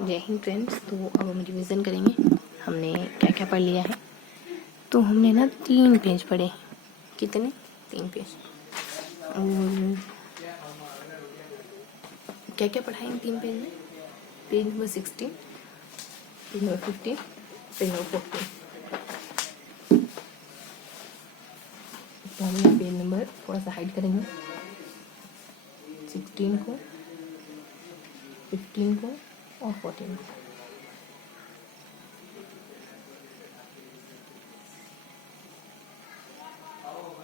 जय हिंद फ्रेंड्स। तो अब हम रिवीजन करेंगे हमने क्या क्या पढ़ लिया है। तो हमने ना 3 पेज पढ़े। कितने? 3 पेज। और क्या क्या पढ़ा है इन 3 पेज में? Page number 16, page number 15, page number 14। तो हम यहाँ पेज नंबर थोड़ा सा हाइड करेंगे, 16 को, 15 को और 14 को।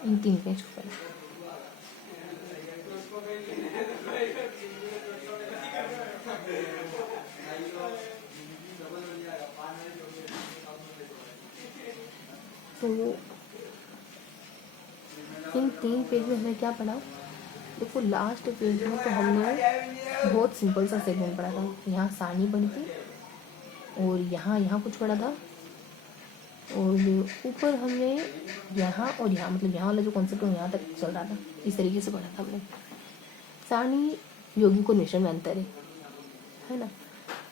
इन 3 पेज को पढ़ें। तो इन 3 पेज में हमने क्या पढ़ा? देखो लास्ट पेज में तो हमने बहुत सिंपल सा सेगमेंट पढ़ा था। यहाँ सारणी पढ़ी थी और यहाँ कुछ पढ़ा था और ऊपर हमने यहाँ और यहाँ, मतलब यहाँ वाला जो कॉन्सेप्ट है यहाँ तक चल रहा था। इस तरीके से पढ़ा था हमने। सारणी यौगिक और मिश्रण में अंतर है ना।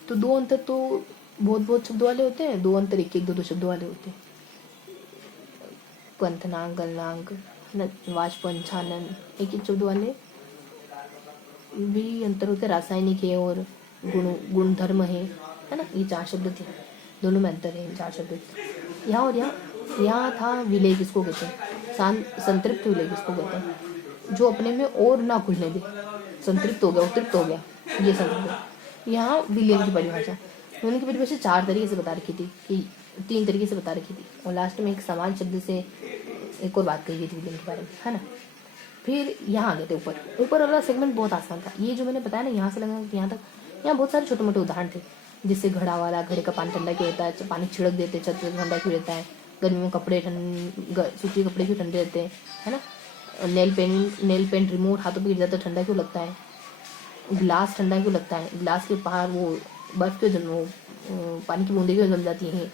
तो 2 अंतर तो बहुत शब्दों वाले होते हैं, 2 अंतर 1-1, 2-2 शब्दों वाले होते हैं। पंथनांक, गलनांक, वाष्पन, छानन, 1-1 शब्दों वाले भी अंतर होते हैं। रासायनिक है और गुणधर्म है ना। ये 4 शब्द थे, दोनों में अंतर है 4 शब्द। यहाँ और यहाँ था विलय, किसको कहते हैं? संतृप्त विलय किसको कहते हैं? जो अपने में और ना घुलने दे, संतृप्त हो गया, उत्तृप्त हो गया, ये संतृप्त। यहाँ विलयन की परिभाषा, उनकी परिभाषा 4 तरीके से बता रखी थी कि 3 तरीके से बता रखी थी और लास्ट में एक समान शब्द से एक और बात कही गई थी विलयन के बारे में, है ना। फिर यहाँ आ गए थे ऊपर वाला सेगमेंट बहुत आसान था। ये जो मैंने बताया ना, यहाँ से लगा यहाँ तक, यहाँ बहुत सारे छोटे मोटे उदाहरण थे। जिससे घड़ा वाला, घड़े का पानी ठंडा क्यों रहता है, पानी छिड़क देते, छत पर ठंडा क्यों रहता है, गर्मियों में कपड़े सूती कपड़े क्यों ठंडे रहते हैं, है ना। नेल पेंट रिमोट हाथों पर गिर जाता है, ठंडा क्यों लगता है। गिलास ठंडा क्यों लगता है, गिलास के बाहर वो बर्फ क्यों पानी की बूंदें क्यों जम जाती हैं।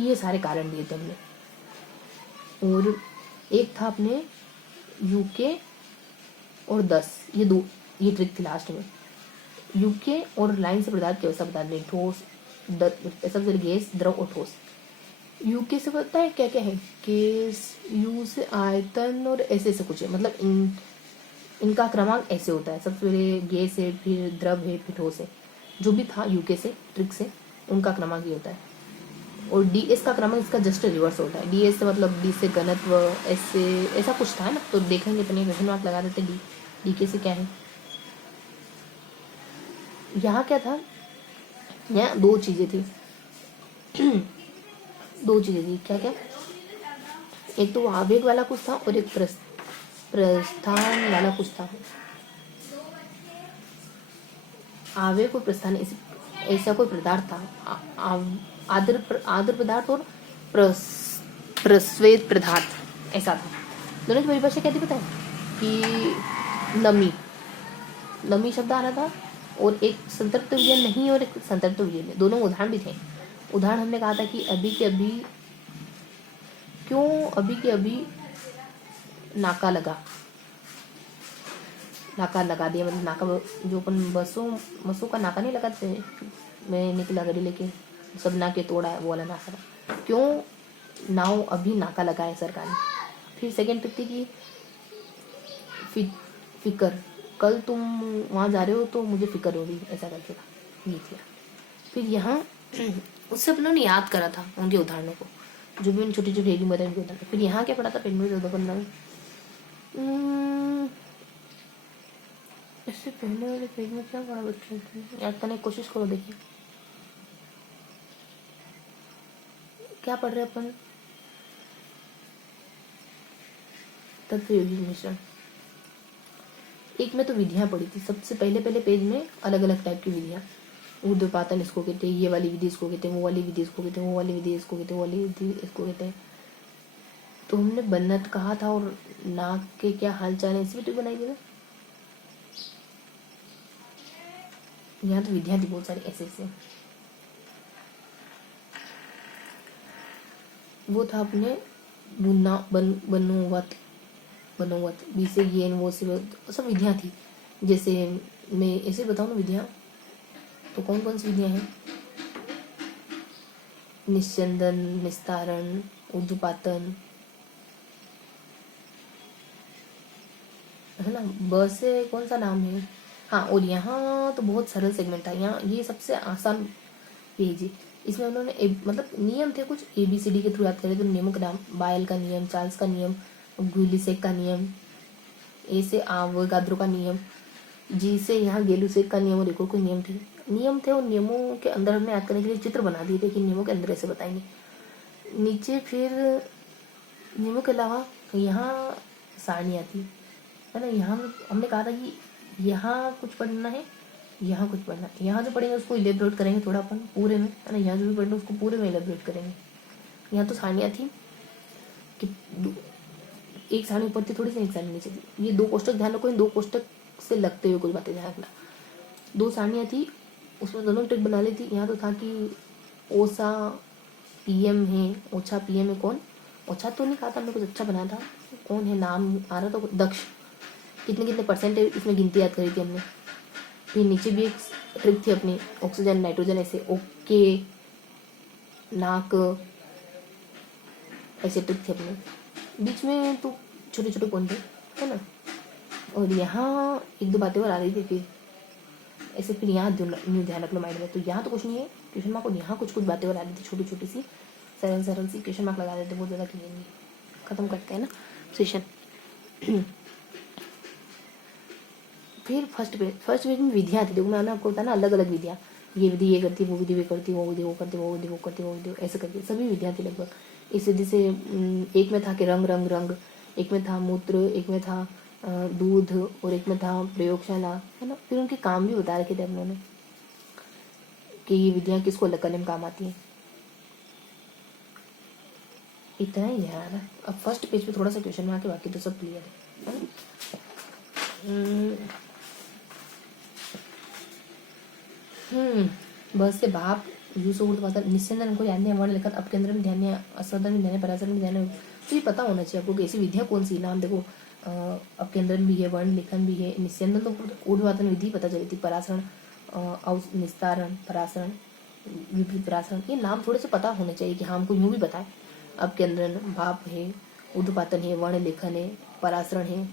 ये सारे कारण दिए थे हमने। और एक था अपने यूके और 10, ये ट्रिक थी लास्ट में। यूके और लाइन से पदार्थ की अवस्था बता दें, ठोस, सबसे गैस, द्रव और ठोस। यूके से पता है क्या क्या है? गैस, यू से आयतन और ऐसे कुछ है, मतलब इनका क्रमांक ऐसे होता है। सबसे पहले गैस है, फिर द्रव है, फिर ठोस है। जो भी था यूके से ट्रिक से, उनका क्रमांक ये होता है। और डीएस का क्रमांक इसका जस्ट रिवर्स होता है। डीएस से मतलब डी से घनत्व, एस से ऐसा कुछ था ना। तो देखेंगे अपने क्वेश्चन मार्क लगा देते। डीके से क्या है, यहाँ क्या था? यहाँ 2 चीजें थी 2 चीजें थी। क्या क्या? एक तो वो आवेग वाला कुछ था और एक प्रस्थान वाला कुछ था। आवेग और प्रस्थान ऐसा कोई पदार्थ था। आदर पदार्थ और प्रस्वेद पदार्थ ऐसा था। दोनों की परिभाषा क्या थी पता है? कि नमी शब्द आ रहा था और एक संतृप्त विलयन नहीं और एक संतृप्त विलयन। दोनों उदाहरण भी थे। उदाहरण हमने कहा था कि अभी के अभी नाका लगा दिया, मतलब नाका जो अपन बसों का नाका नहीं लगाते, मैं निकला गाड़ी लेके सब नाके तोड़ा है, वो वाला नाका था। क्यों नाव अभी नाका लगा है सरकार ने। फिर सेकंड टिक थी कि फिकर, कल तुम वहाँ जा रहे हो तो मुझे फिक्र हो रही, ऐसा करके था ये थी। फिर यहाँ उससे अपनों ने याद करा था उनके उदाहरणों को, जो भी उन छोटी छोटी डेली मदर के उदाहरण। फिर यहाँ क्या पढ़ा था पेज में 14-15 में? इससे पहले वाले पेज में क्या पढ़ा बच्चों को? याद करने की कोशिश करो। देखिए क्या पढ़ रहे अपन? तत्व यौगिक मिश्रण। एक में तो विधियां पढ़ी थी। सबसे पहले पेज में अलग अलग टाइप की विधियां। ऊर्ध्वपातन इसको कहते हैं, ये वाली विधि इसको कहते हैं, वो वाली विधि इसको कहते हैं, वो वाली विधि इसको कहते हैं, वो वाली विधि इसको कहते हैं। तो हमने बन्नत कहा था और नाक के क्या हाल चाल है, इसी वीडियो बनाई थी ना। यहाँ तो विधियां थी बहुत सारी ऐसे। वो था अपने बनोवत, बी से ये वो से सब विधियां थी। जैसे मैं ऐसे बताऊँ ना विधियां, तो कौन कौन सी विधियां हैं? निस्यंदन, निस्तारण, ऊर्ध्वपातन, है ना। ब से कौन सा नाम है? हाँ, और यहाँ तो बहुत सरल सेगमेंट था, यहाँ ये सबसे आसान पेज है। इसमें उन्होंने मतलब नियम थे कुछ ABCD के थ्रू याद करें तो नियमों के नाम, बायल का नियम, चार्ल्स का नियम, गुलिसेक का नियम, ए से आवोगाद्रो का नियम, जी से यहाँ गेलुसेक का नियम और एक और कोई नियम थे। और नियमों के अंदर हमने याद करने के लिए चित्र बना दिए थे कि नियमों के अंदर ऐसे बताएंगे। नीचे फिर नियमों के अलावा यहाँ सारणियाँ थी, है ना। यहाँ हमने कहा था कि यहाँ कुछ पढ़ना है, यहाँ कुछ पढ़ना है। यहाँ जो पढ़ेंगे उसको इलेबोरेट करेंगे थोड़ा अपन पूरे में, है ना। यहाँ जो भी पढ़ना उसको पूरे में इलेबोरेट करेंगे। यहाँ तो सारणियाँ थी कि एक सारणी ऊपर थी थोड़ी सी, एक सारणी नीचे थी। ये 2 कोष्टक ध्यान रखो, इन 2 कोष्टक से लगते हुए कुछ बातें ध्यान रखना। 2 सारणियाँ थी, उसमें दोनों ट्रिक बना ली थी। यहाँ तो था कि ओसा PM है, ओछा PM है। कौन? ओछा तो नहीं कहा था हमने, कुछ अच्छा बना था। कौन है नाम आ रहा था? दक्ष। कितने कितने % है इसमें गिनती याद करी थी हमने। फिर नीचे भी एक ट्रिक थी अपनी, ऑक्सीजन नाइट्रोजन ऐसे ओके नाक ऐसे ट्रिक थे अपने। बीच में तो छोटे छोटे कौन थे, है ना। और यहाँ 1-2 बातें और आ रही थी फिर ऐसे। फिर यहाँ ध्यान रख लो माइंड में। तो यहाँ तो कुछ नहीं है क्वेश्चन मार्क, और यहाँ कुछ बातें और आ रही थी छोटी छोटी सी, सरल सी क्वेश्चन मार्क लगा देते, बहुत ज़्यादा क्लियर नहीं। खत्म करते हैं ना सेशन। फिर फर्स्ट पेज में विधियाँ थी। देखो मैंने आपको बताया ना, अलग अलग विधियाँ, ये विधि ये करती, वो विधि वे करती, वो विधि वो करती, वो विधि वो करती, वो विधि ऐसे करती, सभी विधियाँ थी लगभग। इस विधि से एक में था कि रंग रंग रंग, एक में था मूत्र, एक में था दूध, और एक में था प्रयोगशाला, है ना। फिर उनके काम भी बता रखे थे हम लोगों ने कि ये विधियाँ किसको अलग करने में काम आती हैं। इतना ही ध्यान आना। अब फर्स्ट पेज पे थोड़ा सा क्वेश्चन में आके बाकी तो सब क्लियर है ना। बस से भाप यूज ऊर्ध्वपातन निस्यंदन को ध्यान दिया, वर्ण लेकर अब केंद्र में ध्यान दिया, अस्वर्धन में ध्यान, परासरण में ध्यान। तो ये पता होना चाहिए आपको कि ऐसी विधियाँ कौन सी। नाम देखो, अब केंद्रन भी है, वर्ण लेखन भी है, निस्यंदन तो ऊर्ध्वपातन विधि पता चली थी, परासरण निस्तारण, परासरण, विपरीत परासरण, ये नाम थोड़े से पता होने चाहिए कि हाँ हमको यूँ भी बताए। अब केंद्रन भाप है, ऊर्ध्वपातन है, वर्ण लेखन है, परासरण है,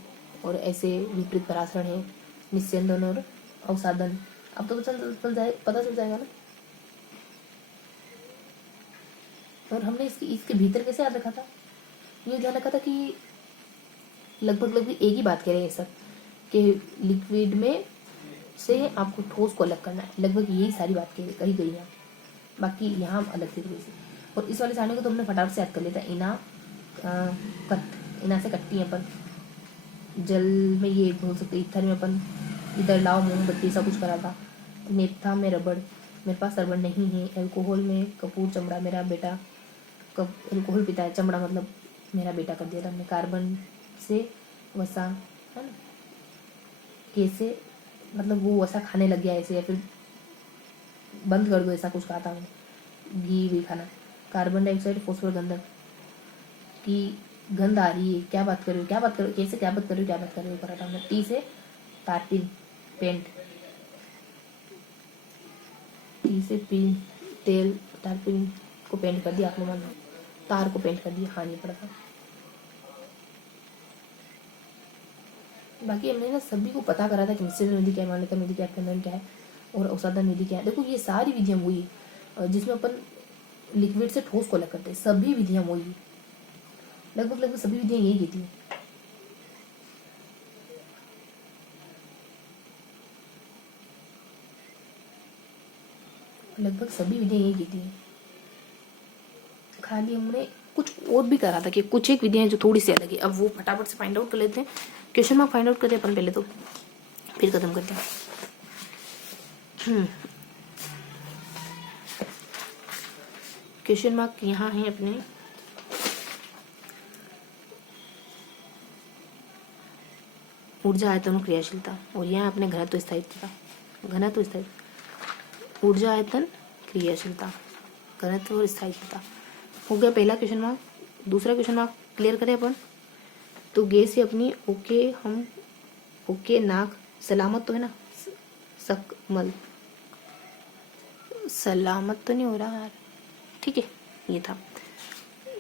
और ऐसे विपरीत परासरण है, निस्यंदन और अवसादन। अब तो पता चल जाएगा ना। और हमने इसके भीतर कैसे याद रखा था? ये ध्यान रखा था कि लगभग एक ही बात कह रहे हैं सब, कि लिक्विड में से आपको ठोस को अलग करना है। लगभग यही सारी बात कही गई है, बाकी यहाँ अलग तरीके से। और इस वाले सारणी को तो हमने फटाफट से याद कर लिया था। इना से कट्टी अपन, जल में ये बोल सकते, ईथर में अपन इधर लाव मोमबत्ती ऐसा कुछ करा था। नेप्था में रबड़, मेरे पास रबड़ नहीं है। एल्कोहल में कपूर, चमड़ा मेरा बेटा एल्कोहल पीता है, चमड़ा मतलब मेरा बेटा कर दिया था हमने। कार्बन से वसा, है ना। कैसे मतलब वो वसा खाने लग गया ऐसे, या फिर बंद कर दो ऐसा कुछ कहा था हमने। घी भी खाना। कार्बन डाइऑक्साइड, फॉस्फोरस गंधक की गंध आ रही है, क्या बात कर रहे हो, कैसे क्या बात कर रहे हो करा था हमने। टी से तारपीन पेंट, टी से पीन तेल, तारपीन को पेंट कर दिया आपने, मानो तार को पेंट कर दिया, हाँ नहीं पड़ा था। बाकी हमने ना सभी को पता करा था कि निस्यंदन विधि क्या है, मान लेखन विधि क्या है, केंद्रन क्या है, और अवसादन विधि क्या है। देखो ये सारी विधियां वही जिसमें अपन लिक्विड से ठोस को अलग करते हैं, सभी विधियां वही, लगभग सभी विधियां यही कहती है। लगभग सभी विधियां यही कहती है। खाली हमने कुछ और भी करा था कि कुछ एक विधियां जो थोड़ी सी अलग है। अब वो फटाफट से फाइंड आउट कर लेते हैं। क्वेश्चन मार्क फाइंड आउट करते हैं अपन पहले, तो फिर खत्म करते हैं। क्वेश्चन मार्क यहाँ है अपने, ऊर्जा आयतन क्रियाशीलता, और यहाँ अपने घनत्व स्थायित्व, ऊर्जा आयतन क्रियाशीलता, घनत्व और स्थायित्वता हो गया पहला क्वेश्चन मार्क। दूसरा क्वेश्चन मार्क क्लियर करें अपन, तो गैस ही अपनी ओके, हम ओके नाक सलामत तो है ना, सकमल सलामत तो नहीं हो रहा यार। ठीक है, ये था।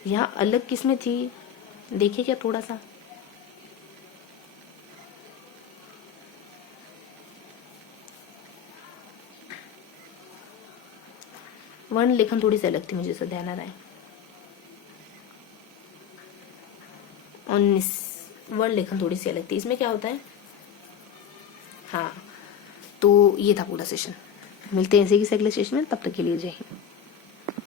यहाँ अलग किसमें थी, देखिए क्या थोड़ा सा। वर्ण लेखन थोड़ी सी अलग थी, मुझे ऐसा ध्यान आ रहा है। 19 वर्ण लेखन थोड़ी सी अलग थी। इसमें क्या होता है, हाँ। तो ये था पूरा सेशन। मिलते हैं इसी की अगले सेशन में, तब तक के लिए जय हिंद।